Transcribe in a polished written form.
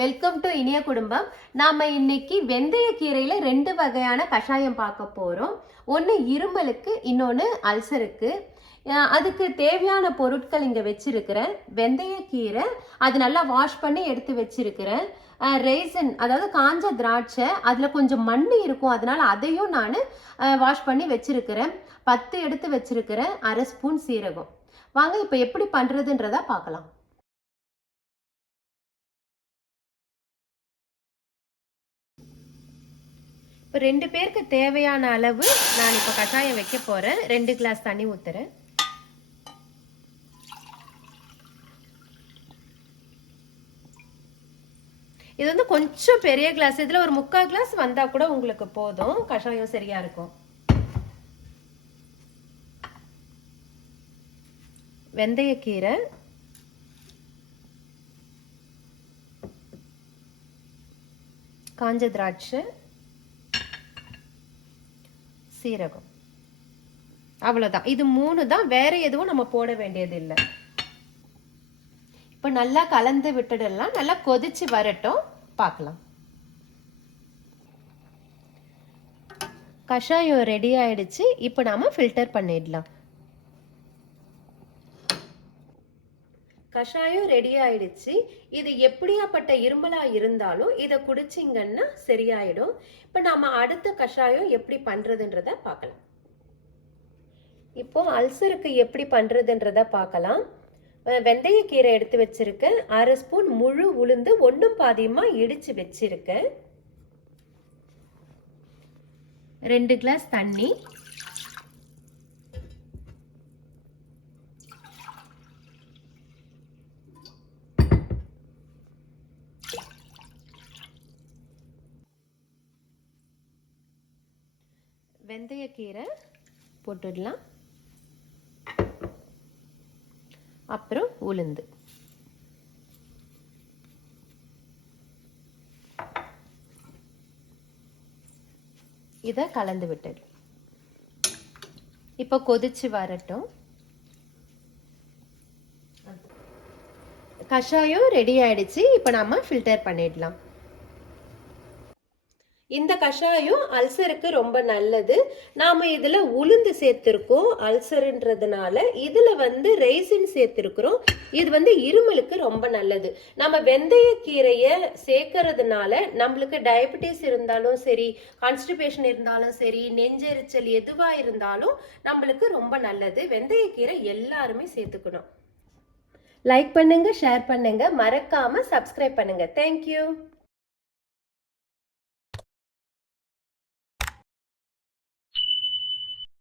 Welcome to இனிய குடும்பம். நாம இன்னைக்கு வெந்தய கீரையில 2 வகையான கஷாயம் பார்க்க போறோம். ஒன்று இருமலுக்கு, இன்னொன்று அல்சருக்கு. அதுக்கு தேவையான பொருட்கள் இங்கே வச்சிருக்கிறேன். வெந்தய கீரை அது நல்லா வாஷ் பண்ணி எடுத்து வச்சிருக்கிறேன். ரேசன் அதாவது காஞ்ச திராட்சை, அதில் கொஞ்சம் மண் இருக்கும், அதனால அதையும் நான் வாஷ் பண்ணி வச்சிருக்கிறேன். 10 எடுத்து வச்சிருக்கிறேன். 1/2 ஸ்பூன் சீரகம். வாங்க இப்போ எப்படி பண்ணுறதுன்றதை பார்க்கலாம். இப்போ 2 பேருக்கு தேவையான அளவு நான் இப்போ கஷாயம் வைக்க போகிறேன். 2 கிளாஸ் தண்ணி ஊற்றுறேன். இது வந்து கொஞ்சம் பெரிய கிளாஸ், இதில் ஒரு 3/4 கிளாஸ் வந்தால் கூட உங்களுக்கு போதும், கஷாயம் சரியாக இருக்கும். வெந்தயக்கீரை, காஞ்ச திராட்சை, சீரகம், அவ்வளோதான். இது 3 தான், வேற எதுவும் நம்ம போட வேண்டியது இல்லை. இப்போ நல்லா கலந்து விட்டுடலாம். நல்லா கொதிச்சு வரட்டும், பார்க்கலாம். கஷாயம் ரெடி ஆயிடுச்சு. இப்போ நாம ஃபில்டர் பண்ணிடலாம். கஷாயம் ரெடி ஆயிடுச்சு. இது எப்படியாப்பட்ட இருமலா இருந்தாலும் இதை குடிச்சிங்கன்னா சரியாயிடும். இப்போ நாம அடுத்த கஷாயம் எப்படி பண்றதுன்றத பார்க்கலாம். இப்போ அல்சருக்கு எப்படி பண்றதுன்றத பார்க்கலாம். வெந்தயக்கீரை எடுத்து வச்சிருக்கேன். 1/2 ஸ்பூன் முழு உளுந்து ஒன்றும் பாதியமா இடிச்சு வச்சிருக்கேன். 2 கிளாஸ் தண்ணி, வெந்தயக்கீரை போட்டுடலாம், அப்புறம் உளுந்து. இதை கலந்து விட்டுடு. இப்போ கொதிச்சு வரட்டும். கஷாயம் ரெடி ஆயிடுச்சு. இப்போ நாம ஃபில்டர் பண்ணிடலாம். இந்த கஷாயம் அல்சருக்கு ரொம்ப நல்லது. நாம இதுல உளுந்து சேர்த்திருக்கோம் அல்சர்ன்றதுனால. இதுல வந்து ரெய்சின் சேர்த்திருக்கிறோம். இது வந்து இருமலுக்கு ரொம்ப நல்லது. நம்ம வெந்தய கீரையை சேர்க்கறதுனால நம்மளுக்கு டயபெட்டிஸ் இருந்தாலும் சரி, கான்ஸ்டிபேஷன் இருந்தாலும் சரி, நெஞ்செரிச்சல் எதுவா இருந்தாலும் நம்மளுக்கு ரொம்ப நல்லது. வெந்தய கீரை எல்லாருமே சேர்த்துக்கணும். லைக் பண்ணுங்க, ஷேர் பண்ணுங்க, மறக்காம சப்ஸ்கிரைப் பண்ணுங்க. தேங்க்யூ.